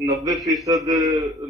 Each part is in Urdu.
90%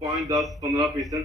5, 10, 15%,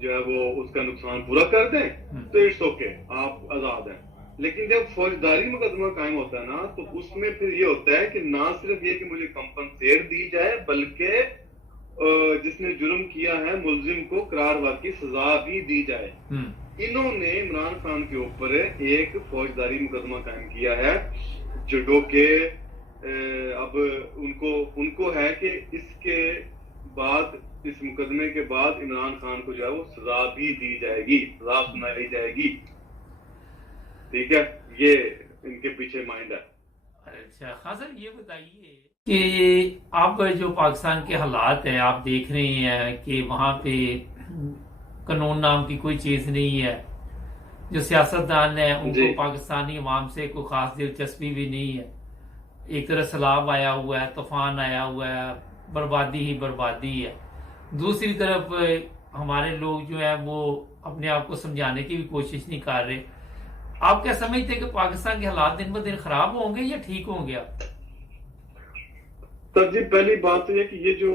جو ہے وہ اس کا نقصان پورا کر دیں تو اٹس اوکے، آپ آزاد ہیں. لیکن جب فوجداری مقدمہ قائم ہوتا ہے نا تو اس میں پھر یہ ہوتا ہے کہ نہ صرف یہ کہ مجھے کمپنسیٹ دی جائے بلکہ جس نے جرم کیا ہے ملزم کو قرار کی سزا بھی دی جائے. انہوں نے عمران خان کے اوپر ایک فوجداری مقدمہ قائم کیا ہے جو کہ اب ان کو ہے کہ اس کے بعد، اس مقدمے کے بعد عمران خان کو جو ہے وہ سزا بھی دی جائے گی، سزا سنائی جائے گی. ٹھیک ہے، یہ ان کے پیچھے مائنڈ ہے. اچھا خان صاحب یہ بتائیے کہ اب جو پاکستان کے حالات ہیں آپ دیکھ رہے ہیں کہ وہاں پہ قانون نام کی کوئی چیز نہیں ہے، جو سیاستدان ہیں ان کو پاکستانی عوام سے کوئی خاص دلچسپی بھی نہیں ہے. ایک طرح سیلاب آیا ہوا ہے، طوفان آیا ہوا ہے، بربادی ہی بربادی ہے. دوسری طرف ہمارے لوگ جو ہیں وہ اپنے آپ کو سمجھانے کی بھی کوشش نہیں کر رہے. آپ کیا سمجھتے ہیں کہ پاکستان کے حالات دن بدن خراب ہوں گے یا ٹھیک ہوں گے؟ آپ سر جی پہلی بات تو یہ کہ یہ جو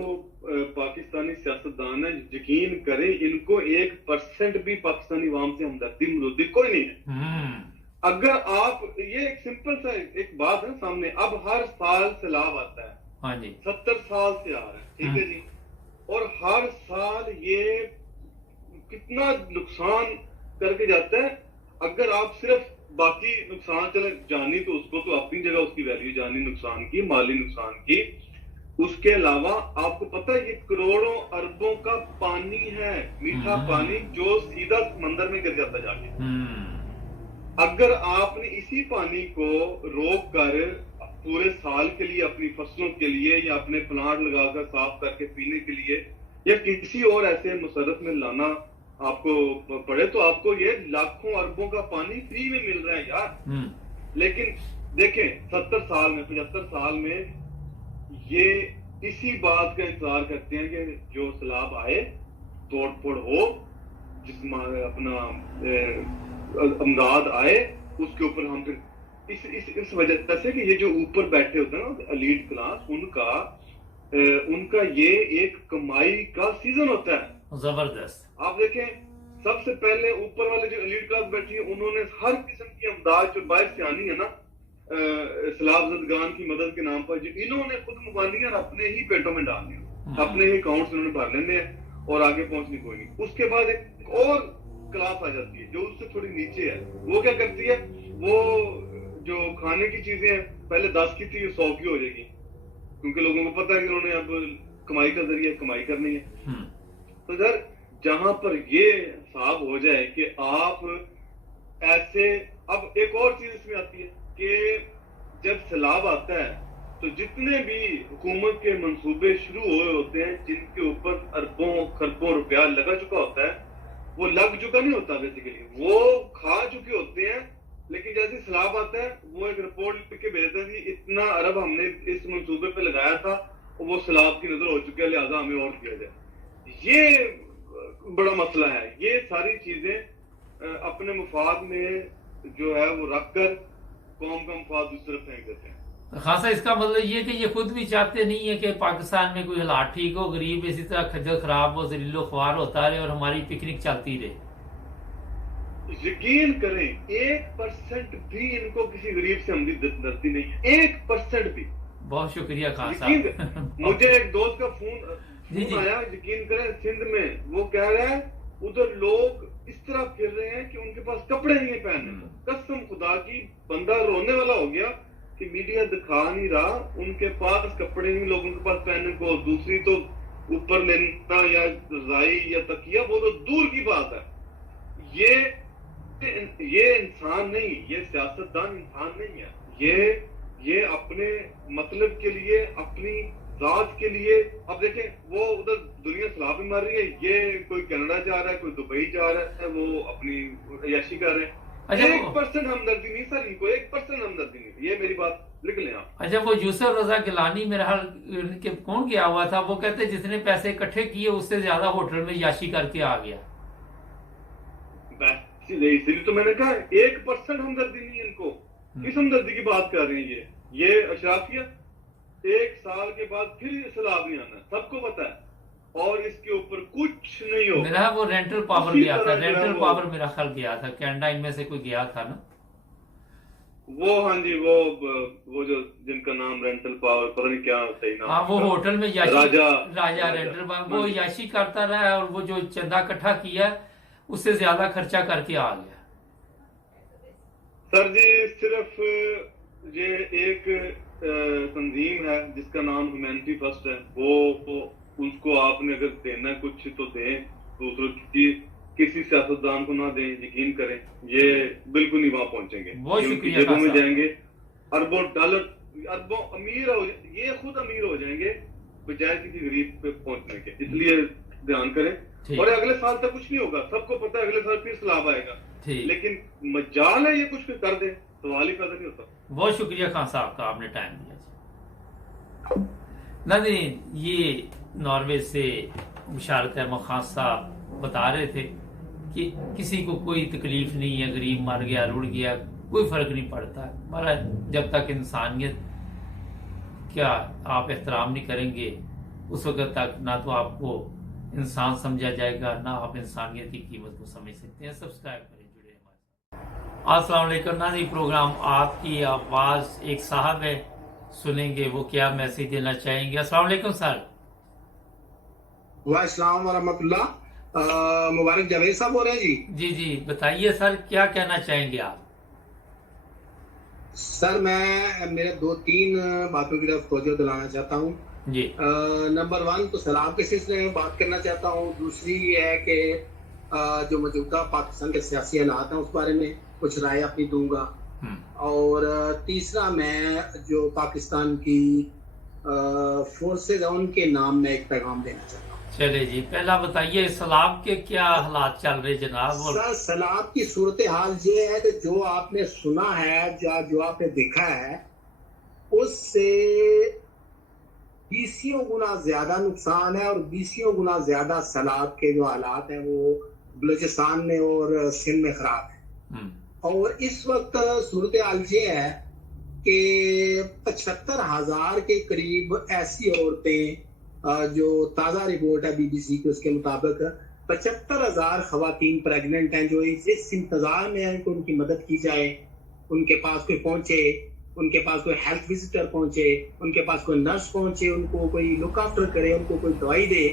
پاکستانی سیاستدان ہیں یقین کریں ان کو 1% بھی پاکستانی عوام سے ہمدردی مرودی کوئی نہیں ہے. اگر آپ یہ ایک سمپل سا ایک بات ہے سامنے، اب ہر سال سیلاب آتا ہے، ہاں جی 70 سال سے آ رہا ہے، ٹھیک ہے جی، اور ہر سال یہ کتنا نقصان کر کے جاتا ہے. اگر آپ صرف باقی نقصان چلے جانی تو اس کو تو اپنی جگہ اس کی ویلیو جانی نقصان کی، مالی نقصان کی، اس کے علاوہ آپ کو پتہ ہے یہ کروڑوں اربوں کا پانی ہے، میٹھا پانی جو سیدھا سمندر میں گر جاتا جا کے. اگر آپ نے اسی پانی کو روک کر پورے سال کے لیے اپنی فصلوں کے لیے یا اپنے پلانٹ لگا کر صاف کر کے پینے کے لیے یا کسی اور ایسے مسرت میں لانا آپ کو پڑے تو آپ کو یہ لاکھوں اربوں کا پانی فری میں مل رہا ہے یار. لیکن دیکھیں 70 سال میں 75 سال میں یہ اسی بات کا انتظار کرتے ہیں کہ جو سیلاب آئے، توڑ پھوڑ ہو، جس اپنا امداد آئے، اس کے اوپر ہم پھر اس وجہ سے کہ یہ جو اوپر بیٹھے ہوتے ہیں نا ایلیٹ کلاس، ان کا یہ ایک کمائی کا سیزن ہوتا ہے زبردست. آپ دیکھیں سب سے پہلے اوپر والے جو ایلیٹ کلاس بیٹھی ہے انہوں نے ہر قسم کی امداد جو باعث سے آنی ہے نا سیلاب زدگان کی مدد کے نام پر، جو انہوں نے خود مبانیاں اپنے ہی پیٹوں میں ڈالنی ہیں، اپنے ہی اکاؤنٹس انہوں نے بھر لینے ہیں اور آگے پہنچنی کوئی نہیں. اس کے بعد ایک اور کلاس آ جاتی ہے جو اس سے تھوڑی نیچے ہے. وہ کیا کرتی ہے، وہ جو کھانے کی چیزیں ہیں پہلے 10 کی تھی 100 کی ہو جائے گی، کیونکہ لوگوں کو پتا ہے کہ انہوں نے اب کمائی کا ذریعہ کمائی کرنی ہے. تو سر جہاں پر یہ حساب ہو جائے کہ آپ ایسے، اب ایک اور چیز اس میں آتی ہے کہ جب سیلاب آتا ہے تو جتنے بھی حکومت کے منصوبے شروع ہوئے ہوتے ہیں جن کے اوپر اربوں خربوں روپیہ لگا چکا ہوتا ہے، وہ لگ چکا نہیں ہوتا بیسیکلی، وہ کھا چکے ہوتے ہیں. لیکن جیسے سیلاب آتا ہے وہ ایک رپورٹ لکھ کے بھیجتا ہے کہ اتنا ارب ہم نے اس منصوبے پہ لگایا تھا اور وہ سیلاب کی نظر ہو چکا ہے، لہٰذا ہمیں اور کیا جائے. یہ بڑا مسئلہ ہے. یہ ساری چیزیں اپنے مفاد میں جو ہے وہ رکھ کر قوم کا مفاد دوسری طرف پھینک دیتے ہیں. خاصا اس کا مطلب یہ کہ یہ خود بھی چاہتے نہیں ہے کہ پاکستان میں کوئی حالات ٹھیک ہو، غریب اسی طرح کھجل خراب ہو، ذلیل و خوار ہوتا رہے اور ہماری پکنک چلتی رہے. یقین کریں 1% بھی ان کو کسی غریب سے ہمدردی نہیں ہے، 1% بھی. بہت شکریہ خان صاحب. مجھے ایک دوست کا فون آیا، یقین کریں سندھ میں، وہ کہہ رہا ہے ادھر لوگ اس طرح پھر رہے ہیں کہ ان کے پاس کپڑے نہیں ہیں پہننے کو. قسم خدا کی بندہ رونے والا ہو گیا کہ میڈیا دکھا نہیں رہا ان کے پاس کپڑے نہیں لوگوں کے پاس پہننے کو. دوسری تو اوپر لینا یا رضائی یا تکیہ وہ تو دور کی بات ہے. یہ انسان نہیں، یہ سیاستدان انسان نہیں ہے. یہ اپنے مطلب کے لیے، اپنی ذات کے لیے. اب دیکھیں وہ ادھر دنیا سیلاب میں مر رہی ہے، یہ کوئی کینیڈا جا رہا ہے، کوئی دبئی جا رہا ہے، وہ اپنی عیاشی کر رہے ہیں. 1% ہمدردی نہیں سر، ان کو 1% ہمدردی نہیں. یہ میری بات لکھ لیں آپ. اچھا وہ یوسف رضا گیلانی میرا حال کون گیا ہوا تھا، وہ کہتے جس نے پیسے اکٹھے کیے اس سے زیادہ ہوٹل میں عیاشی کر کے آ گیا. اسی لیے تو میں نے کہا 1% ہمدردی نہیں ان کو. کس ہمدردی کی بات کر رہے ہیں یہ اشرافیت. 1 سال کے بعد پھر سیلاب نہیں آنا، سب کو پتا ہے. اور اس کے اوپر کچھ نہیں ہوگا. میرا وہ رینٹل پاور اسی گیا تھا، طرح جو ہے رینٹل وہ- پاور میرا خیال گیا تھا، کینیڈا ان میں سے کوئی گیا تھا نا. وہ ہاں جی وہ جو جن کا نام رینٹل پاور پتہ نہیں کیا صحیح نام. ہاں وہ ہوٹل میں یاشی راجا رینٹل پاور وہ یاشی کرتا رہا ہے، اور وہ جو چندہ اکٹھا کیا اس سے زیادہ خرچہ کر کے آ گیا. سر جی صرف یہ ایک تنظیم ہے جس کا نام ہیومینٹی فرسٹ ہے، وہ اس کو آپ نے اگر دینا کچھ تو دیں، دوسروں کی کسی سیاستدان کو نہ دیں. یقین کریں یہ بالکل نہیں وہاں پہنچیں گے. بہت یہ ان کی شکریہ جیبوں میں خان صاحب. جائیں گے، اربوں ڈالر، اربوں یہ خود امیر ہو جائیں گے بجائے کسی غریب پہ پہنچنے کے. اس لیے دھیان کریں. ٹھیک. اور اگلے سال تک کچھ نہیں ہوگا، سب کو پتہ ہے اگلے سال پھر سیلاب آئے گا. ٹھیک. لیکن مجال ہے یہ کچھ پہ کر دیں، سوال ہی پیدا نہیں ہوتا. بہت شکریہ خان صاحب کا، آپ نے ٹائم دیا. ناظرین یہ ناروے سے بشارت احمد خان صاحب بتا رہے تھے کہ کسی کو کوئی تکلیف نہیں ہے، غریب مر گیا رڑ گیا کوئی فرق نہیں پڑتا. ہمارا جب تک انسانیت کیا آپ احترام نہیں کریں گے اس وقت تک نہ تو آپ کو انسان سمجھا جائے گا، نہ آپ انسانیت کی قیمت کو سمجھ سکتے ہیں. سبسکرائب کریں، جڑے ہمارے ساتھ. السلام علیکم ناظرین، پروگرام آپ کی آواز ایک صاحب ہے، سنیں گے وہ کیا میسیج دینا چاہیں گے. السلام علیکم سر. وعلیکم السلام ورحمۃ اللہ. مبارک جاوید صاحب ہو رہے ہیں جی؟ جی بتائیے سر، کیا کہنا چاہیں گے آپ؟ سر میں میرے 2-3 باتوں کی طرف توجہ دلانا چاہتا ہوں. جی. نمبر 1 تو سیلاب کے سلسلے میں بات کرنا چاہتا ہوں. دوسری یہ ہے کہ جو موجودہ پاکستان کے سیاسی حالات ہیں اس بارے میں کچھ رائے اپنی دوں گا. اور تیسرا میں جو پاکستان کی فورسز ہیں ان کے نام میں ایک پیغام دینا چاہتا ہوں. چلے جی، پہلا بتائیے سیلاب کے کیا حالات چل رہے جناب؟ سر سیلاب کی صورتحال یہ ہے کہ جو آپ نے سنا ہے، جو آپ نے دیکھا ہے، اس سے 20 گنا زیادہ نقصان ہے، اور 20 گنا زیادہ سیلاب کے جو حالات ہیں وہ بلوچستان میں اور سندھ میں خراب ہیں. اور اس وقت صورتحال یہ ہے کہ 75,000 کے قریب ایسی عورتیں، جو تازہ رپورٹ ہے بی بی سی کی اس کے مطابق 75,000 خواتین پریگننٹ ہیں جو اس انتظار میں ہیں کہ ان کی مدد کی جائے، ان کے پاس کوئی پہنچے، ان کے پاس کوئی ہیلتھ وزٹر پہنچے، ان کے پاس کوئی نرس پہنچے، ان کو کوئی لک آفٹر کرے، ان کو کوئی دوائی دے.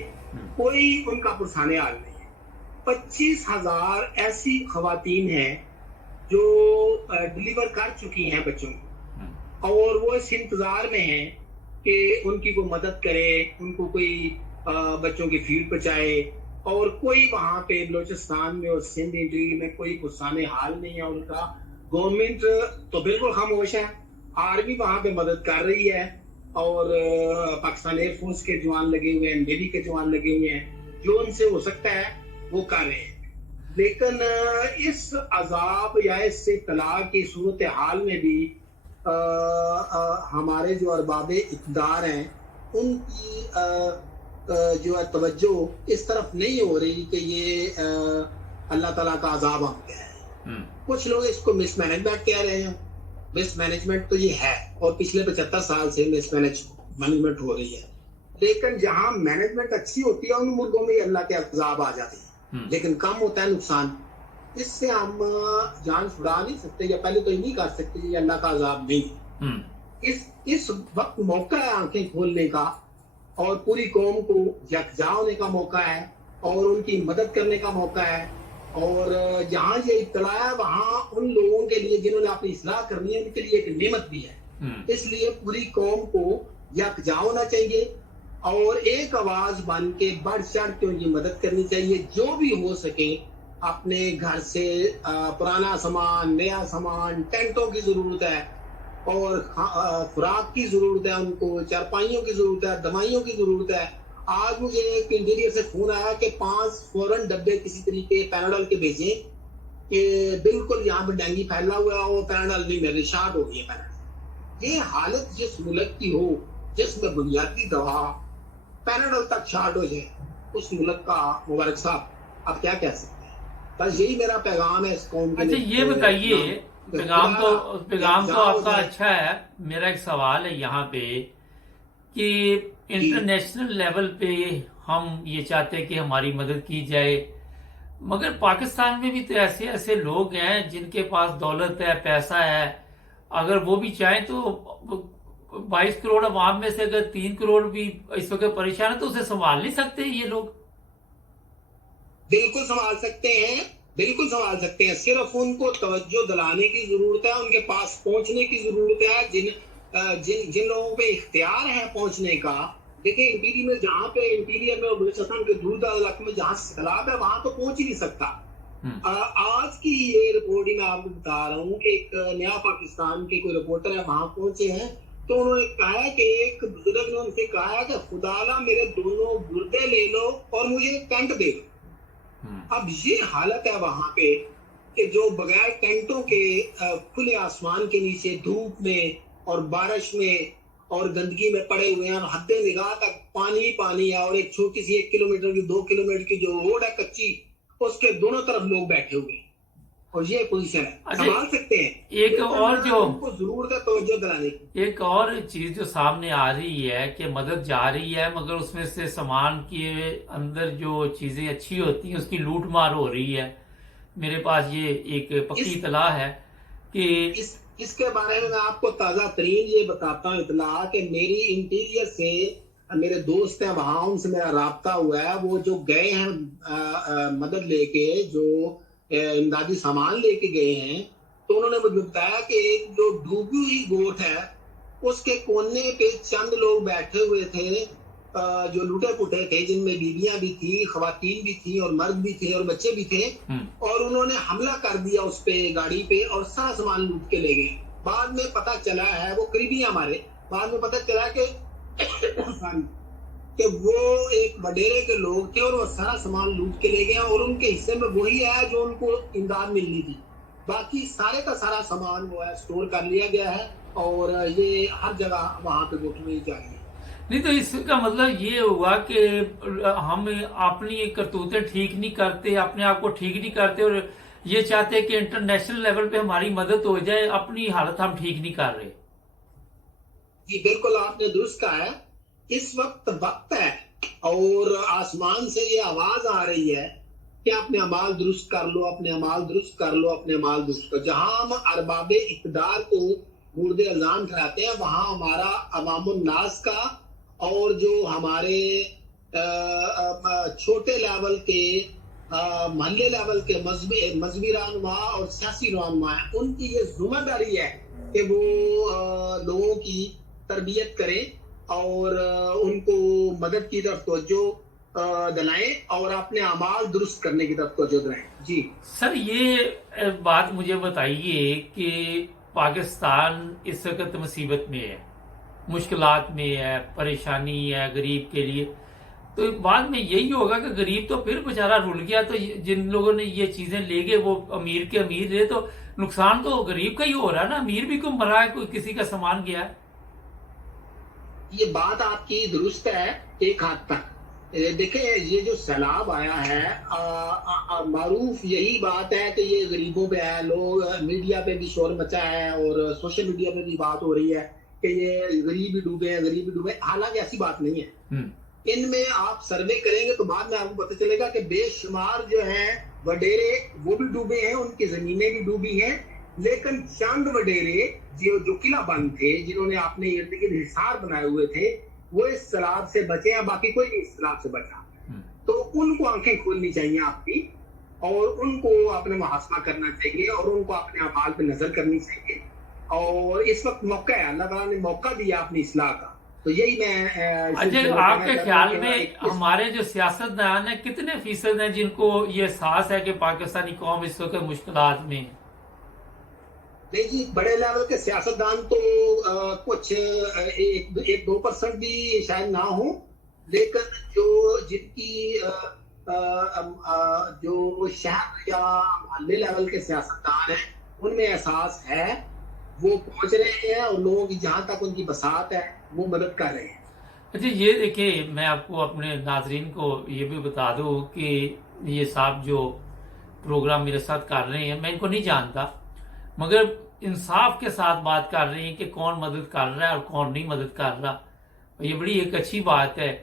کوئی ان کا پرسانے حال نہیں ہے. 25,000 ایسی خواتین ہیں جو ڈلیور کر چکی ہیں بچوں کو، اور وہ اس انتظار میں ہیں کہ ان کی کوئی مدد کرے، ان کو کوئی بچوں کی فیڈ پہنچائے. اور کوئی وہاں پہ بلوچستان میں اور سندھ انٹیریئر میں کوئی پرسانے حال نہیں ہے ان کا. گورنمنٹ تو بالکل خاموش ہے. آرمی وہاں پہ مدد کر رہی ہے، اور پاکستان ایئر فورس کے جوان لگے ہوئے ہیں، نیوی کے جوان لگے ہوئے ہیں، جو ان سے ہو سکتا ہے وہ کر رہے ہیں. لیکن اس عذاب یا اس ابتلا کی صورتحال میں بھی ہمارے جو ارباب اقتدار ہیں ان کی جو ہے توجہ اس طرف نہیں ہو رہی کہ یہ اللہ تعالیٰ کا عذاب ہم کہہ رہے ہیں. کچھ لوگ اس کو مس مینجمنٹ کہہ رہے ہیں. مس مینجمنٹ تو یہ ہے، اور پچھلے 75 سال سے مس مینجمنٹ ہو رہی ہے. لیکن جہاں مینجمنٹ اچھی ہوتی ہے ان ملکوں میں اللہ کے عذاب آ جاتے ہیں، لیکن کم ہوتا ہے نقصان. اس سے ہم جان چھڑا نہیں سکتے، یا پہلے تو یہ نہیں کر سکتے یہ اللہ کا عذاب نہیں. اس وقت موقع ہے آنکھیں کھولنے کا، اور پوری قوم کو یکجا ہونے کا موقع ہے، اور ان کی مدد کرنے کا موقع ہے. اور جہاں یہ اطلاع ہے وہاں ان لوگوں کے لیے جنہوں نے اپنی اصلاح کرنی ہے ان کے لیے ایک نعمت بھی ہے. اس لیے پوری قوم کو یکجا ہونا چاہیے، اور ایک آواز بن کے بڑھ چڑھ کے ان کی مدد کرنی چاہیے. جو بھی ہو سکے اپنے گھر سے پرانا سامان، نیا سامان، ٹینٹوں کی ضرورت ہے، اور خوراک کی ضرورت ہے، ان کو چارپائیوں کی ضرورت ہے، دوائیوں کی ضرورت ہے. آج مجھے ایک انجینئر سے فون آیا کہ 5 فوراً ڈبے کسی طریقے پیناڈول کے بھیجیں کہ بالکل یہاں پہ ڈینگی پھیلا ہوا ہے، وہ پیناڈول نہیں مل رہی، شارٹ ہو گئی ہے پیناڈول. یہ حالت جس ملک کی ہو جس میں بنیادی دوا پیناڈول تک شارٹ ہو جائے، اس ملک کا مبارک صاحب آپ کیا کہہ سکتے ہیں. بس یہی میرا پیغام ہے اس قوم کے. اچھا یہ بتائیے، پیغام تو آپ کا اچھا ہے. میرا ایک سوال ہے یہاں پہ کہ انٹرنیشنل لیول پہ ہم یہ چاہتے ہیں کہ ہماری مدد کی جائے، مگر پاکستان میں بھی تو ایسے ایسے لوگ ہیں جن کے پاس دولت ہے، پیسہ ہے، اگر وہ بھی چاہیں تو 22 کروڑ عوام میں سے اگر 3 کروڑ بھی اس وقت پریشان ہے تو اسے سنبھال نہیں سکتے یہ لوگ؟ بالکل سنبھال سکتے ہیں، بالکل سنبھال سکتے ہیں، صرف ان کو توجہ دلانے کی ضرورت ہے، ان کے پاس پہنچنے کی ضرورت ہے، جن لوگوں پہ اختیار ہے پہنچنے کا۔ دیکھیں انٹیریئر میں جہاں پہ انٹیریئر میں اور بلوچستان کے دور دراز علاقے میں جہاں سیلاب ہے وہاں تو پہنچ ہی نہیں سکتا۔ آج کی یہ رپورٹ میں آپ کو بتا رہا ہوں کہ ایک نیا پاکستان کے کوئی رپورٹر ہے وہاں پہنچے ہیں تو انہوں نے کہا کہ ایک بزرگ نے ان سے کہا کہ خدا میرے دونوں گردے لے لو اور مجھے ٹینٹ دے دو۔ اب یہ حالت ہے وہاں پہ کہ جو بغیر ٹینٹوں کے کھلے آسمان کے نیچے دھوپ میں اور بارش میں اور گندگی میں پڑے ہوئے ہیں، اور حد نگاہ تک پانی پانی ہے، اور ایک چھوٹی سی 1 کلومیٹر کی 2 کلومیٹر کی جو روڈ ہے کچی، اس کے دونوں طرف لوگ بیٹھے ہوئے ہیں، اور یہ پوزیشن ہے۔ سنبھال سکتے ہیں، ایک اور جو ان کو ضرورت ہے توجہ دلانے کی۔ ایک اور چیز جو سامنے آ رہی ہے کہ مدد جا رہی ہے مگر اس میں سے سامان کے اندر جو چیزیں اچھی ہوتی ہیں اس کی لوٹ مار ہو رہی ہے۔ میرے پاس یہ ایک پکی اطلاع ہے کہ اس کے بارے میں آپ کو تازہ ترین یہ بتاتا ہوں اطلاع کہ میری انٹیریئر سے میرے دوست ہیں وہاں، ان سے میرا رابطہ ہوا ہے، وہ جو گئے ہیں مدد لے کے، جو امدادی سامان لے کے گئے ہیں، تو انہوں نے مجھے بتایا کہ ایک جو ڈوبی ہوئی گوٹ ہے اس کے کونے پہ چند لوگ بیٹھے ہوئے تھے جو لوٹے پوٹے تھے، جن میں بیویاں بھی تھی، خواتین بھی تھی، اور مرد بھی تھے، اور بچے بھی تھے، اور انہوں نے حملہ کر دیا اس پہ گاڑی پہ اور سارا سامان لوٹ کے لے گئے۔ بعد میں پتہ چلا ہے، وہ قریبی ہمارے، بعد میں پتہ چلا کہ وہ ایک وڈیرے کے لوگ تھے اور وہ سارا سامان لوٹ کے لے گئے، اور ان کے حصے میں وہی ہے جو ان کو امداد ملنی تھی، باقی سارے کا سارا سامان وہ ہے اسٹور کر لیا گیا ہے، اور یہ ہر جگہ وہاں پہ گھٹنی چاہیے۔ نہیں تو اس کا مطلب یہ ہوا کہ ہم اپنی کرتوتیں ٹھیک نہیں کرتے، اپنے آپ کو ٹھیک نہیں کرتے، اور یہ چاہتے کہ انٹرنیشنل لیول پہ ہماری مدد ہو جائے، اپنی حالت ہم ٹھیک نہیں کر رہے۔ جی بالکل آپ نے درست کہا ہے، اس وقت ہے اور آسمان سے یہ آواز آ رہی ہے کہ اپنے اعمال درست کر لو، اپنے اعمال درست کر لو، اپنے اعمال درست کرو۔ جہاں ہم ارباب اقتدار کو مورد اذان ٹھہراتے ہیں، وہاں ہمارا عوام الناس کا اور جو ہمارے چھوٹے لیول کے محلے لیول کے مذہبی رہنما اور سیاسی رہنما ہیں، ان کی یہ ذمہ داری ہے کہ وہ لوگوں کی تربیت کریں اور ان کو مدد کی طرف توجہ دلائیں اور اپنے اعمال درست کرنے کی طرف توجہ دلائیں۔ جی سر، یہ بات مجھے بتائیے کہ پاکستان اس وقت مصیبت میں ہے، مشکلات میں ہے، پریشانی ہے غریب کے لیے، تو بعد میں یہی ہوگا کہ غریب تو پھر بیچارہ رل گیا، تو جن لوگوں نے یہ چیزیں لے گئے وہ امیر کے امیر رہے، تو نقصان تو غریب کا ہی ہو رہا ہے نا، امیر بھی کم مرا ہے، کوئی کسی کا سامان گیا ہے۔ یہ بات آپ کی درست ہے ایک حد تک۔ دیکھیں یہ جو سیلاب آیا ہے، معروف یہی بات ہے کہ یہ غریبوں پہ ہے، لوگ میڈیا پہ بھی شور مچا ہے اور سوشل میڈیا پہ بھی بات ہو رہی ہے کہ یہ غریب ہی ڈوبے ہیں، غریب ہی ڈوبے، حالانکہ ایسی بات نہیں ہے۔ ان میں آپ سروے کریں گے تو بعد میں آپ کو پتہ چلے گا کہ بے شمار جو ہیں وڈیرے وہ بھی ڈوبے ہیں، ان کی زمینیں بھی ڈوبی ہیں، لیکن چند وڈیرے جو قلعہ بند تھے، جنہوں نے اپنے ارد گرد حصار بنائے ہوئے تھے، وہ اس سیلاب سے بچے ہیں، باقی کوئی نہیں اس سیلاب سے بچا۔ تو ان کو آنکھیں کھولنی چاہیے آپ کی، اور ان کو اپنا محاسبہ کرنا چاہیے، اور ان کو اپنے اعمال پہ نظر کرنی چاہیے، اور اس وقت موقع ہے، اللہ تعالیٰ نے موقع دیا اپنی اصلاح کا۔ تو یہی میں آپ کے خیال میں ہمارے جو سیاستدان ہیں کتنے فیصد ہیں جن کو یہ احساس ہے کہ پاکستانی قوم اس وقت مشکلات میں؟ نہیں جی، بڑے لیول کے سیاستدان تو کچھ 1-2% بھی شاید نہ ہوں، لیکن جن کی جو شہر یا محلے لیول کے سیاستدان ہیں ان میں احساس ہے، وہ پہنچ رہے ہیں، اور لوگوں کی جہاں تک ان کی بساط ہے وہ مدد کر رہے ہیں۔ اچھا یہ دیکھیں، میں آپ کو اپنے ناظرین کو یہ بھی بتا دوں کہ یہ صاحب جو پروگرام میرے ساتھ کر رہے ہیں میں ان کو نہیں جانتا، مگر انصاف کے ساتھ بات کر رہے ہیں کہ کون مدد کر رہا ہے اور کون نہیں مدد کر رہا۔ یہ بڑی ایک اچھی بات ہے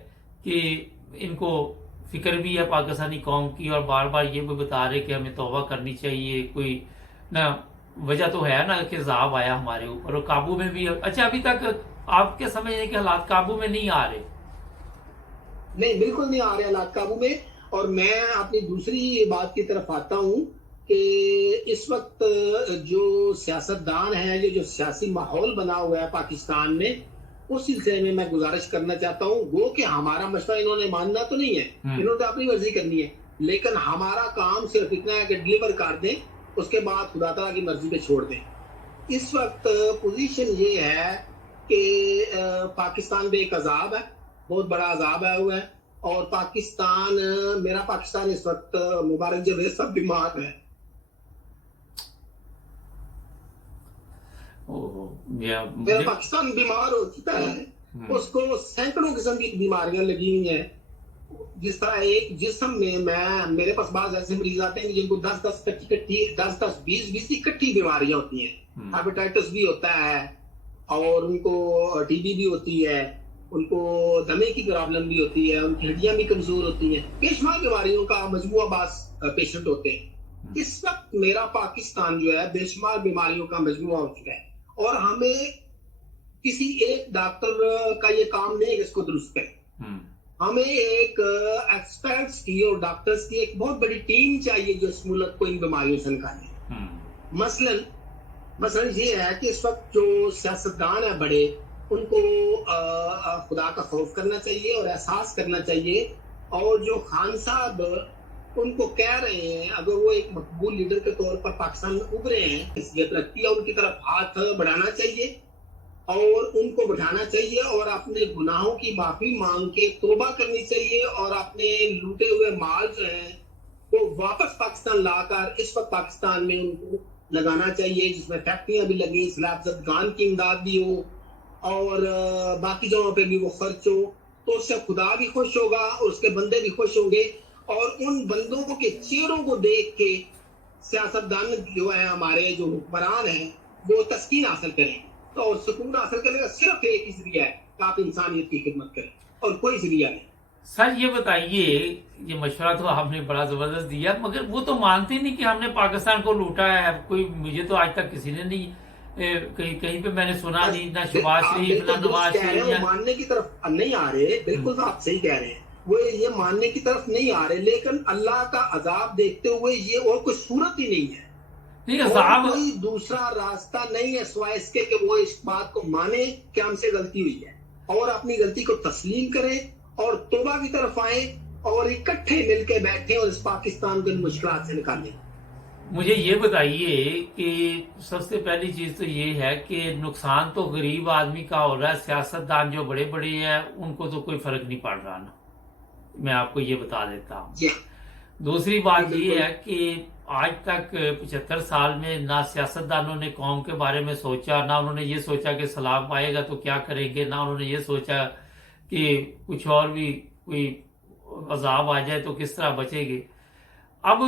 کہ ان کو فکر بھی ہے پاکستانی قوم کی، اور بار بار یہ بھی بتا رہے کہ ہمیں توبہ کرنی چاہیے. کوئی نہ وجہ تو ہے نا کہ عذاب آیا ہمارے اوپر اور قابو میں بھی. اچھا ابھی تک آپ کے سمجھ ہیں کہ حالات قابو میں نہیں آ رہے؟ نہیں، بالکل نہیں آ رہے حالات قابو میں. اور میں اپنی دوسری بات کی طرف آتا ہوں کہ اس وقت جو سیاستدان ہیں، یہ جو سیاسی ماحول بنا ہوا ہے پاکستان میں، اس سلسلے میں گزارش کرنا چاہتا ہوں. وہ کہ ہمارا مشورہ انہوں نے ماننا تو نہیں ہے، انہوں نے اپنی مرضی کرنی ہے، لیکن ہمارا کام صرف اتنا ہے کہ ڈلیور کر دیں، اس کے بعد خدا تعالیٰ کی مرضی پہ چھوڑ دیں. اس وقت پوزیشن یہ ہے کہ پاکستان میں ایک عذاب ہے، بہت بڑا عذاب آیا ہوا ہے، اور پاکستان، میرا پاکستان اس وقت مبارک جب ہے سب بیمار ہے. میرا پاکستان بیمار ہو چکا ہے، اس کو سینکڑوں قسم کی بیماریاں لگی ہوئی ہیں. جس طرح ایک جسم میں میرے پاس بعض ایسے مریض آتے ہیں جن کو 10-20 اکٹھی بیماریاں ہوتی ہیں. ہیپیٹائٹس بھی ہوتا ہے، اور ان کو ٹی بی بھی ہوتی ہے، ان کو دمے کی پرابلم بھی ہوتی ہے، ان کی ہڈیاں بھی کمزور ہوتی ہیں، بے شمار بیماریوں کا مجموعہ بعض پیشنٹ ہوتے ہیں. اس وقت میرا پاکستان جو ہے بے شمار بیماریوں کا مجموعہ ہو چکا ہے، اور ہمیں کسی ایک ڈاکٹر کا یہ کام نہیں ہے کہ اس کو درست کرے. ہمیں ایک ایکسپرٹس کی اور ڈاکٹرز کی ایک بہت بڑی ٹیم چاہیے جو اس ملک کو ان بیماریوں سے نکالے. مثلا یہ ہے کہ اس وقت جو سیاستدان ہیں بڑے، ان کو خدا کا خوف کرنا چاہیے اور احساس کرنا چاہیے، اور جو خان صاحب ان کو کہہ رہے ہیں، اگر وہ ایک مقبول لیڈر کے طور پر پاکستان میں ابھرے ہیں، حیثیت رکھتی ہے، ان کی طرف ہاتھ بڑھانا چاہیے اور ان کو بٹھانا چاہیے، اور اپنے گناہوں کی معافی مانگ کے توبہ کرنی چاہیے، اور اپنے لوٹے ہوئے مال جو ہیں وہ واپس پاکستان لا کر اس وقت پاکستان میں ان کو لگانا چاہیے، جس میں فیکٹریاں بھی لگیں، سلیب زدگان کی امداد بھی ہو، اور باقی جگہوں پہ بھی وہ خرچ ہو. تو اس سے خدا بھی خوش ہوگا اور اس کے بندے بھی خوش ہوں گے، اور ان بندوں کے چہروں کو دیکھ کے سیاستدان جو ہیں ہمارے جو حکمران ہیں وہ تسکین حاصل کریں. اور سکون حاصل کرنے کا صرف ایک ہی ذریعہ ہے کہ آپ انسانیت کی خدمت کریں، اور کوئی ذریعہ نہیں. سر یہ بتائیے، یہ مشورہ تو آپ نے بڑا زبردست دیا، مگر وہ تو مانتے نہیں کہ ہم نے پاکستان کو لوٹا ہے. کوئی مجھے تو آج تک کسی نے نہیں کہیں پہ میں نے سنا نہیں، نہ شہباز شریف، نہ نواز شریف. ماننے کی طرف نہیں آ رہے، بالکل آپ صحیح کہہ رہے ہیں، وہ یہ ماننے کی طرف نہیں آ رہے، لیکن اللہ کا عذاب دیکھتے ہوئے یہ اور کوئی صورت ہی نہیں ہے، کوئی دوسرا راستہ نہیں ہے سوائے اس کے کہ وہ اس بات کو مانے کہ ہم سے غلطی ہوئی ہے، اور اپنی غلطی کو تسلیم کریں اور توبہ کی طرف آئیں، اور اکٹھے مل کے بیٹھیں اور اس پاکستان کو ان مشکلات سے نکالیں. مجھے یہ بتائیے کہ سب سے پہلی چیز تو یہ ہے کہ نقصان تو غریب آدمی کا ہو رہا ہے، سیاستدان جو بڑے بڑے ہیں ان کو تو کوئی فرق نہیں پڑ رہا نا، میں آپ کو یہ بتا دیتا ہوں. دوسری بات یہ ہے کہ آج تک 75 سال میں نہ سیاستدانوں نے قوم کے بارے میں سوچا، نہ انہوں نے یہ سوچا کہ سیلاب آئے گا تو کیا کریں گے، نہ انہوں نے یہ سوچا کہ کچھ اور بھی کوئی عذاب آ جائے تو کس طرح بچے گے. اب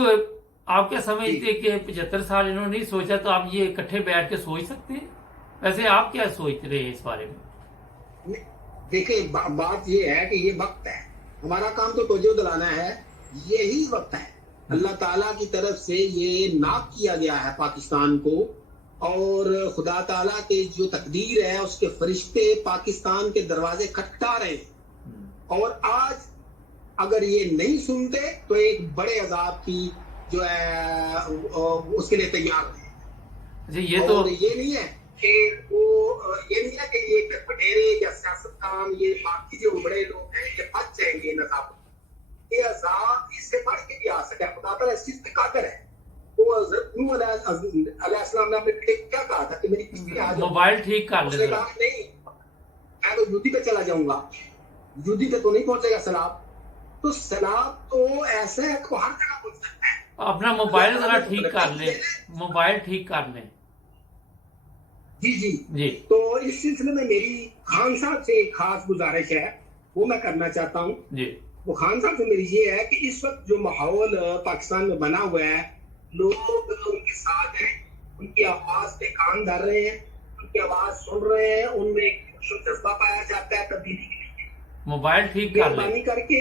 آپ کیا سمجھتے کہ 75 سال انہوں نے نہیں سوچا تو آپ یہ اکٹھے بیٹھ کے سوچ سکتے ہیں؟ ویسے آپ کیا سوچ رہے ہیں اس بارے میں؟ دیکھیں، بات یہ ہے کہ یہ وقت ہے، ہمارا کام تو توجہ دلانا ہے، یہی وقت ہے. اللہ تعالیٰ کی طرف سے یہ ناپ کیا گیا ہے پاکستان کو، اور خدا تعالیٰ کے جو تقدیر ہے اس کے فرشتے پاکستان کے دروازے کھٹکھٹا رہے ہیں، اور آج اگر یہ نہیں سنتے تو ایک بڑے عذاب کی جو ہے اس کے لیے تیار ہیں. یہ تو یہ نہیں ہے کہ وہ یہ نہیں ہے کہ یہ بٹیرے یا سیاستدان، یہ باقی جو بڑے لوگ ہیں یہ بچ جائیں گے ان عذابوں. یہ عذاب اس سے بڑھ کے بھی آ سکتا ہے، خدا تعالیٰ اس چیز پہ قادر ہے. وہ نوح علیہ السلام نے اپنے بیٹے کو کیا کہا تھا کہ میری کشتی آ جاؤ، موبائل ٹھیک کر اس نے کہا نہیں، میں تو یودی پہ چلا جاؤں گا، یودی پہ تو نہیں پہنچے گا سیلاب. تو سیلاب تو ایسا ہے کہ ہر جگہ پہنچ سکتا ہے. اپنا موبائل ذرا ٹھیک کر لیں، موبائل ٹھیک کر لیں. جی. تو اس سلسلے میں میری خان صاحب سے ایک خاص گزارش ہے، وہ میں کرنا چاہتا ہوں. جی. وہ خان صاحب سے میری یہ ہے کہ اس وقت جو ماحول پاکستان میں بنا ہوا ہے، لوگ ان کے ساتھ ہیں، ان کی آواز پہ کان دھر رہے ہیں، ان کی آواز سن رہے ہیں، ان میں ایک جذبہ پایا جاتا ہے تبدیلی کے لیے. موبائل ٹھیک کر لیں. مہربانی کر کے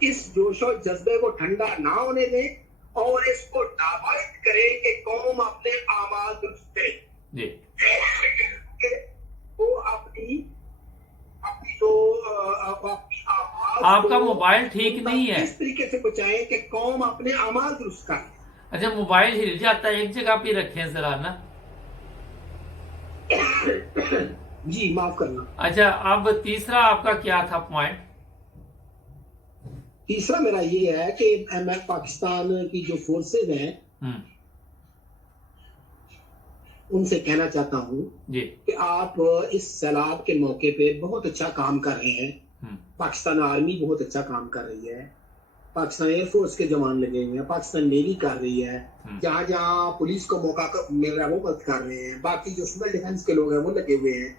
اس جوش و جذبے کو ٹھنڈا نہ ہونے دیں اور اس کو ڈائیورٹ کریں کہ قوم اپنے اعمال درست کرے. جی کہ وہ اپنی جو آپ کا موبائل ٹھیک نہیں ہے. اس طریقے سے بچائیں کہ قوم اپنے اعمال درست کرے. اچھا موبائل ہل جاتا ہے, ایک جگہ پہ رکھیں ذرا نا. جی معاف کرنا. اچھا اب تیسرا آپ کا کیا تھا پوائنٹ؟ تیسرا میرا یہ ہے کہ میں پاکستان کی جو فورسز ہیں ان سے کہنا چاہتا ہوں جی کہ آپ اس سیلاب کے موقع پہ بہت اچھا کام کر رہے ہیں. پاکستان آرمی بہت اچھا کام کر رہی ہے, پاکستان ایئر فورس کے جوان لگے ہوئے ہیں, پاکستان نیوی کر رہی ہے, جہاں جہاں پولیس کو موقع مل رہا ہے وہ مدد کر رہے ہیں, باقی جو سول ڈیفنس کے لوگ ہیں وہ لگے ہوئے ہیں,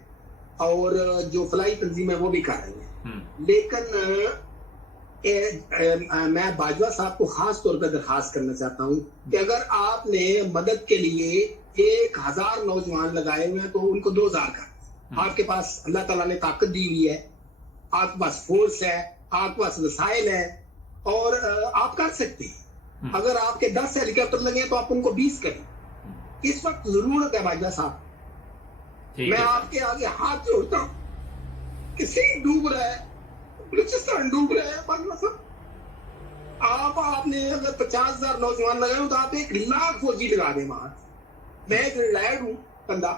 اور جو فلائی تنظیم ہے وہ بھی کر رہی ہیں. لیکن میں باجوہ صاحب کو خاص طور پر درخواست کرنا چاہتا ہوں کہ اگر آپ نے مدد کے لیے 1000 نوجوان لگائے ہوئے ہیں تو ان کو 2000 کر. آپ کے پاس اللہ تعالیٰ نے طاقت دی ہوئی ہے, آپ کے پاس فورس ہے, آپ کے پاس وسائل ہے, اور آپ کر سکتے ہیں. اگر آپ کے 10 ہیلی کاپٹر لگے تو آپ ان کو 20 کریں. اس وقت ضرورت ہے باجوہ صاحب, میں آپ کے آگے ہاتھ جوڑتا ہوں. کسی ڈوب رہا ہے, بلوچستان ڈوب رہا ہے باجوہ صاحب. آپ نے اگر 50,000 نوجوان لگائے ہوں تو آپ 1,00,000 فوجی لگا دیں وہاں. میں ایک ریٹائرڈ ہوں بندہ,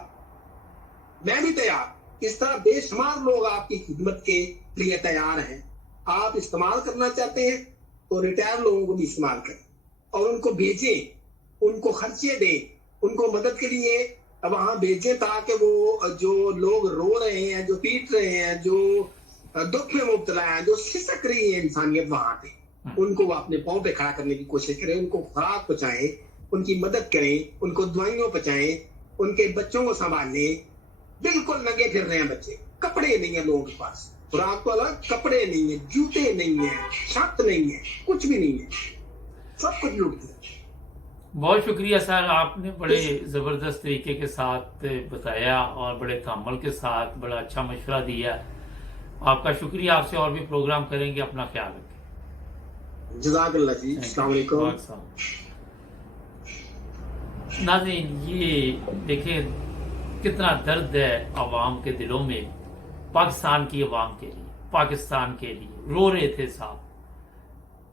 میں بھی تیار. اس طرح بے شمار لوگ آپ کی خدمت کے لیے تیار ہیں. آپ استعمال کرنا چاہتے ہیں تو ریٹائر لوگوں کو بھی استعمال کریں اور ان کو بھیجیں, ان کو خرچے دیں, ان کو مدد کے لیے وہاں بھیجیں تاکہ وہ جو لوگ رو رہے ہیں, جو پیٹ رہے ہیں, جو دکھ میں مبتلا ہیں, جو سسک رہی ہے انسانیت وہاں پہ, ان کو وہ اپنے پاؤں پہ کھڑا کرنے کی کوشش کریں, ان کو خوراک پہنچائیں, ان کی مدد کریں, ان کو دوائیوں پہنچائیں, ان کے بچوں کو سنبھالیں. بالکل لگے پھر رہے ہیں بچے, کپڑے نہیں ہیں لوگوں کے پاس, خوراک تو الگ, کپڑے نہیں ہیں, جوتے نہیں ہیں, چھت نہیں ہے, کچھ بھی نہیں ہے, سب کچھ لوٹ دیا. بہت شکریہ سر, آپ نے بڑے زبردست طریقے کے ساتھ بتایا اور بڑے تحمل کے ساتھ بڑا اچھا مشورہ دیا. آپ کا شکریہ. آپ سے اور بھی پروگرام کریں گے, اپنا خیال رکھیں. جزاک اللہ جی. السلام علیکم. ناظرین یہ دیکھیں کتنا درد ہے عوام کے دلوں میں, پاکستان کی عوام کے لیے, پاکستان کے لیے رو رہے تھے صاحب.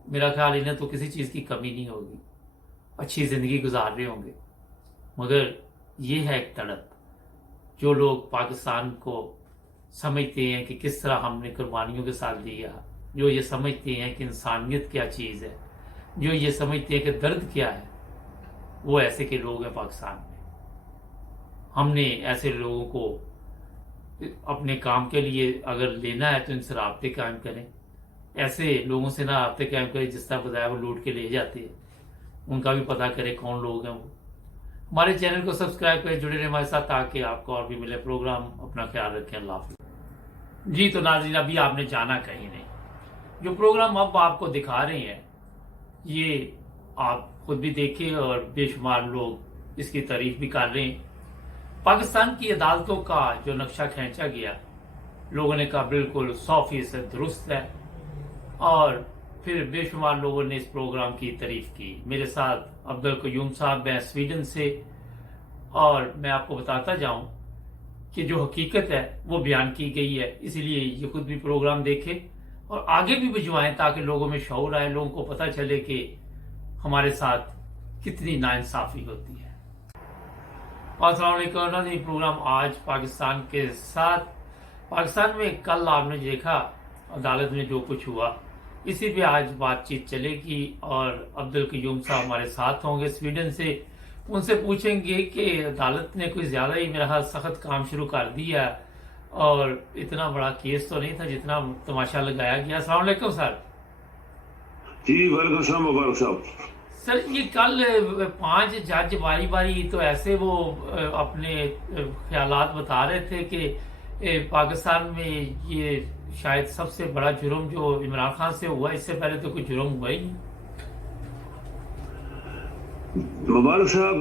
میرا خیال انہیں تو کسی چیز کی کمی نہیں ہوگی, اچھی زندگی گزار رہے ہوں گے, مگر یہ ہے ایک تڑپ جو لوگ پاکستان کو سمجھتے ہیں کہ کس طرح ہم نے قربانیوں کے ساتھ لیا, جو یہ سمجھتے ہیں کہ انسانیت کیا چیز ہے, جو یہ سمجھتے ہیں کہ درد کیا ہے, وہ ایسے کے لوگ ہیں پاکستان میں. ہم نے ایسے لوگوں کو اپنے کام کے لیے اگر لینا ہے تو ان سے رابطے قائم کریں. ایسے لوگوں سے نہ رابطے قائم کریں جس طرح بتایا وہ لوٹ کے لے جاتے ہیں. ان کا بھی پتہ کریں کون لوگ ہیں وہ. ہمارے چینل کو سبسکرائب کریں, جڑے رہیں ہمارے ساتھ تاکہ آپ کو اور بھی ملے پروگرام. اپنا خیال رکھیں. اللہ حافظ. جی تو ناظرین ابھی آپ نے جانا کہیں نہیں, جو پروگرام اب آپ کو دکھا رہے ہیں یہ آپ خود بھی دیکھیں اور بے شمار لوگ اس کی تعریف بھی کر رہے ہیں. پاکستان کی عدالتوں کا جو نقشہ کھینچا گیا, لوگوں نے کہا بالکل 100% درست ہے, اور پھر بے شمار لوگوں نے اس پروگرام کی تعریف کی. میرے ساتھ عبدالقیوم صاحب ہیں سویڈن سے, اور میں آپ کو بتاتا جاؤں کہ جو حقیقت ہے وہ بیان کی گئی ہے. اسی لیے یہ خود بھی پروگرام دیکھیں اور آگے بھی بھجوائیں تاکہ لوگوں میں شعور آئے, لوگوں کو پتہ چلے کہ ہمارے ساتھ کتنی ناانصافی ہوتی ہے. السلام علیکم. یہ پروگرام آج پاکستان کے ساتھ. پاکستان میں کل آپ نے دیکھا عدالت میں جو کچھ ہوا, اسی پہ آج بات چیت چلے گی, اور عبدالقیوم صاحب ہمارے ساتھ ہوں گے سویڈن سے. ان سے پوچھیں گے کہ عدالت نے کوئی زیادہ ہی میرا خیال سخت کام شروع کر دیا, اور اتنا بڑا کیس تو نہیں تھا جتنا تماشا لگایا گیا. السلام علیکم سر. جی وعلیکم السلام مبارک صاحب. سر یہ کل 5 جج باری باری تو ایسے وہ اپنے خیالات بتا رہے تھے کہ پاکستان میں یہ شاید سب سے بڑا جرم جو عمران خان سے ہوا, اس سے پہلے تو کوئی جرم ہوا ہی نہیں. مبارک صاحب,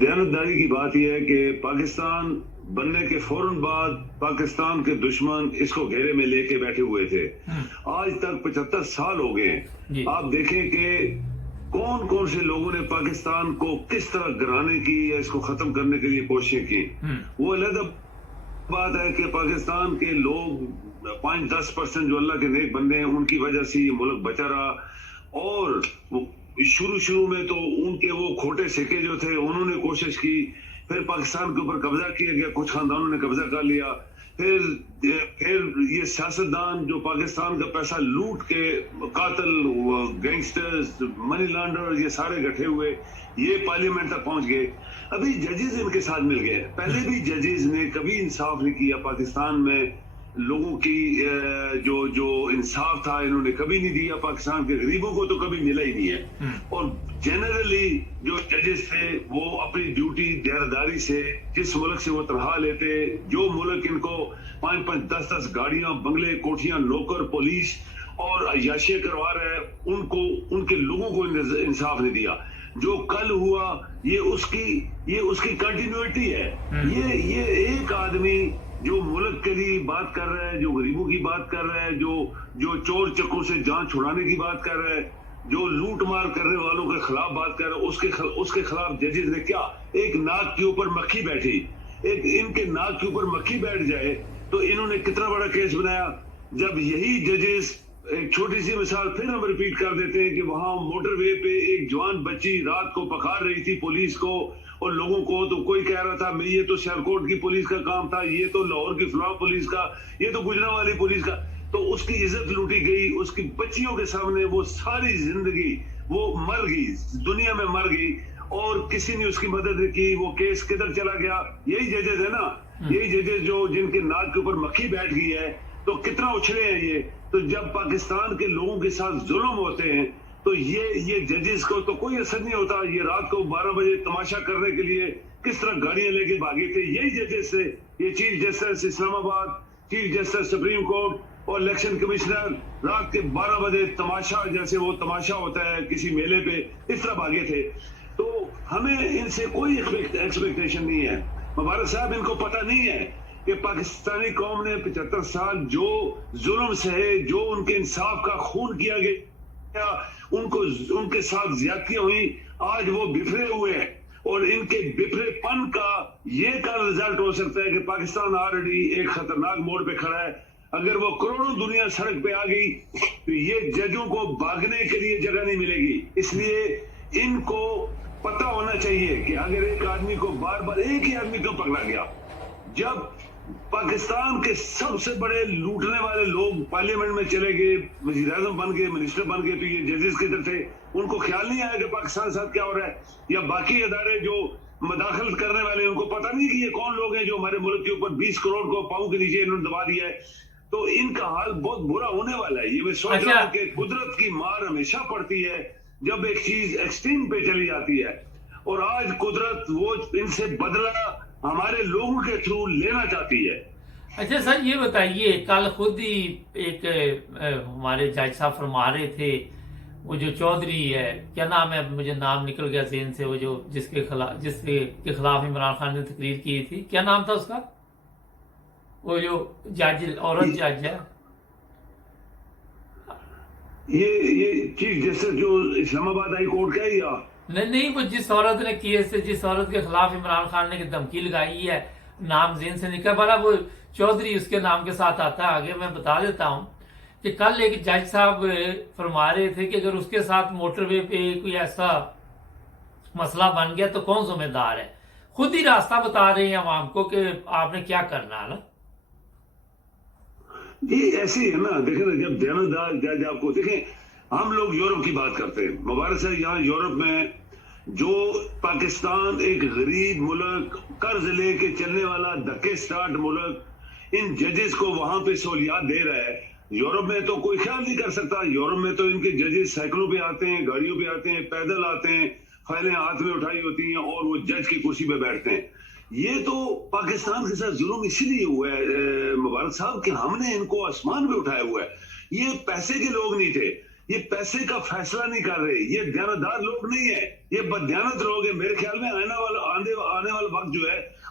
دیانتداری کی بات یہ ہے کہ پاکستان بننے کے فوراً بعد پاکستان کے دشمن اس کو گھیرے میں لے کے بیٹھے ہوئے تھے. آج تک 75 سال ہو گئے. آپ دیکھیں کہ کون کون سے لوگوں نے پاکستان کو کس طرح گرانے کی یا اس کو ختم کرنے کے لیے کوششیں کی. وہ علیحدہ بات ہے کہ پاکستان کے لوگ 5-10% جو اللہ کے نیک بندے ہیں ان کی وجہ سے یہ ملک بچا رہا. اور شروع میں تو ان کے وہ کھوٹے سکے جو تھے انہوں نے کوشش کی, پھر پاکستان کے اوپر قبضہ کیا گیا, کچھ خاندانوں نے قبضہ کر لیا, پھر یہ سیاستدان جو پاکستان کا پیسہ لوٹ کے قاتل, گینگسٹرز, منی لانڈر یہ سارے گٹھے ہوئے یہ پارلیمنٹ تک پہنچ گئے. ابھی ججز ان کے ساتھ مل گئے. پہلے بھی ججز نے کبھی انصاف نہیں کیا پاکستان میں. لوگوں کی جو انصاف تھا انہوں نے کبھی نہیں دیا. پاکستان کے غریبوں کو تو کبھی ملا ہی نہیں ہے. اور جنرلی جو ججز تھے وہ اپنی ڈیوٹی دیانتداری سے جس ملک سے وہ تنخواہ لیتے, جو ملک ان کو 5-10 گاڑیاں, بنگلے, کوٹھیاں, نوکر, پولیس اور عیاشیاں کروا رہا ہے, ان کے لوگوں کو انصاف نہیں دیا. جو کل ہوا یہ اس کی کنٹینیوٹی ہے. یہ ایک آدمی جو ملک کے لیے بات کر رہا ہے, جو غریبوں کی بات کر رہا ہے, جو چور چکوں سے جان چھڑانے کی بات کر رہا ہے, جو لوٹ مار کرنے والوں کے خلاف بات کر رہا ہے, اس کے خلاف ججز نے کیا, ایک ناک کے اوپر مکھی بیٹھی, ان کے ناک کے اوپر مکھی بیٹھ جائے تو انہوں نے کتنا بڑا کیس بنایا. جب یہی ججز, ایک چھوٹی سی مثال پھر ہم ریپیٹ کر دیتے ہیں کہ وہاں موٹر وے پہ ایک جوان بچی رات کو پکار رہی تھی پولیس کو اور لوگوں کو, تو کوئی کہہ رہا تھا یہ تو سیالکوٹ کی پولیس کا کام تھا, یہ تو لاہور کی فلاں پولیس کا, یہ تو گجرانوالے پولیس کا. تو اس کی عزت لوٹی گئی. اس کی بچیوں کے سامنے وہ ساری زندگی وہ مر گئی, دنیا میں مر گئی, اور کسی نے اس کی مدد نہیں کی. وہ کیس کدھر چلا گیا؟ یہی ججز ہے نا, یہی ججز جو جن کے ناک کے اوپر مکھی بیٹھ گئی ہے. تو کتنا اچھلے ہیں یہ. تو جب پاکستان کے لوگوں کے ساتھ ظلم ہوتے ہیں تو یہ ججز کو تو کوئی اثر نہیں ہوتا. یہ رات کو 12 بجے تماشا کرنے کے لیے کس طرح گاڑیاں لے کے بھاگے تھے, یہی ججز تھے. یہ چیف جسٹس اسلام آباد, چیف جسٹس سپریم کورٹ اور الیکشن کمشنر رات کے 12 بجے تماشا, جیسے وہ تماشا ہوتا ہے کسی میلے پہ, اس طرح بھاگے تھے. تو ہمیں ان سے کوئی ایکسپیکٹیشن نہیں ہے. مبارک صاحب, ان کو پتہ نہیں ہے کہ پاکستانی قوم نے 75 سال جو ظلم سہے, جو ان کے انصاف کا خون کیا گیا, ان کے ساتھ زیادتیاں ہوئی, آج وہ بفرے ہوئے ہیں. اور ان کے بفرے پن کا یہ کا رزلٹ ہو سکتا ہے کہ پاکستان آلریڈی ایک خطرناک موڑ پہ کھڑا ہے. اگر وہ کروڑوں دنیا سڑک پہ آ گئی تو یہ ججوں کو بھاگنے کے لیے جگہ نہیں ملے گی. اس لیے ان کو پتہ ہونا چاہیے کہ اگر ایک آدمی کو بار بار ایک ہی آدمی کو پکڑا گیا, جب پاکستان کے سب سے بڑے لوٹنے والے لوگ پارلیمنٹ میں چلے گئے, وزیر اعظم بن گئے, منسٹر بن گئے, تو یہ ججز کدھر تھے؟ ان کو خیال نہیں آیا کہ پاکستان کے ساتھ کیا ہو رہا ہے. یا باقی ادارے جو مداخلت کرنے والے ان کو پتہ نہیں کہ یہ کون لوگ ہیں جو ہمارے ملک کے اوپر 20 کروڑ کو پاؤں کے نیچے انہوں نے دبا دیا ہے. تو ان کا حال بہت برا ہونے والا ہے. یہ میں سوچ رہا ہوں کہ قدرت کی مار ہمیشہ پڑتی ہے جب ایک چیز ایکسٹریم پہ چلی جاتی ہے, اور آج قدرت وہ ان سے بدلہ ہمارے لوگوں کے تھرو لینا چاہتی ہے. اچھا سر, یہ بتائیے, کل خود ہی ایک ہمارے جج صاحب فرما رہے تھے, وہ جو چودھری ہے, کیا نام ہے, مجھے نام نکل گیا ذہن سے, وہ جو جس کے خلاف عمران خان نے تقریر کی تھی, کیا نام تھا اس کا, وہ جو جج, عورت جج ہے, یہ چیف جسٹس جو اسلام آباد ہائی کورٹ کا ہی, یا نہیں, وہ جس عورت نے کیے سے, جس عورت کے خلاف عمران خان نے دھمکی لگائی ہے, نام ذہن سے نکل پڑا, وہ چودھری اس کے نام کے ساتھ آتا ہے. آگے میں بتا دیتا ہوں کہ کل ایک جج صاحب فرما رہے تھے کہ اگر اس کے ساتھ موٹر وے پہ کوئی ایسا مسئلہ بن گیا تو کون ذمہ دار ہے. خود ہی راستہ بتا رہے ہیں عوام کو کہ آپ نے کیا کرنا ہے نا. جی ایسے ہی ہے نا. دیکھیں نا, جب دیانتدار جج آپ کو, دیکھیں ہم لوگ یورپ کی بات کرتے ہیں. مبارک صاحب, یہاں یورپ میں جو پاکستان ایک غریب ملک, قرض لے کے چلنے والا, دھکے سٹارٹ ملک, ان ججز کو وہاں پہ سہولیات دے رہا ہے. یورپ میں تو کوئی خیال نہیں کر سکتا. یورپ میں تو ان کے ججز سائیکلوں پہ آتے ہیں, گاڑیوں پہ آتے ہیں, پیدل آتے ہیں, فائلیں ہاتھ میں اٹھائی ہوتی ہیں, اور وہ جج کی کرسی پہ بیٹھتے ہیں. یہ تو پاکستان کے ساتھ ظلم اسی لیے ہوا ہے مبارک صاحب کہ ہم نے ان کو آسمان پہ اٹھایا ہوا ہے. یہ پیسے کے لوگ نہیں تھے, یہ پیسے کا فیصلہ نہیں کر رہے, یہ دیانتدار لوگ نہیں ہے, یہ بددیانت لوگ ہیں. میرے خیال میں آنے والا وقت جو ہے